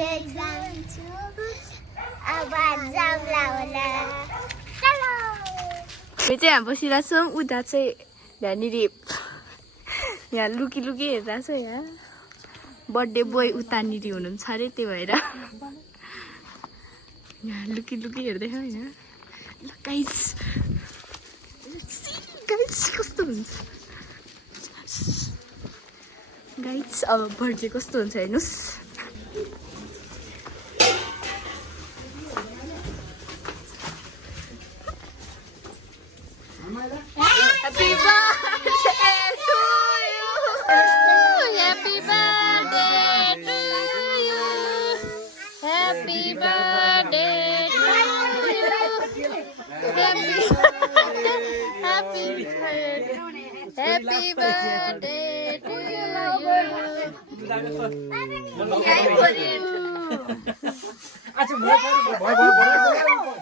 जान्छु अब जाउँला होला चलो चाहिँ यहाँ बसिरहेको छौँ उता चाहिँ यहाँनिर यहाँ लुकी लुकी हेरिरहेको छ यहाँ बर्थडे बोय उतानिर हुनुहुन्छ अरे त्यही भएर यहाँ लुकी लुकी हेर्दैछ यहाँ गाइस गाइस कस्तो हुन्छ गाइस अब बर्थडे कस्तो हुन्छ हेर्नुहोस् Happy birthday to you. Happy birthday to you. Happy birthday to you. Happy birthday to you.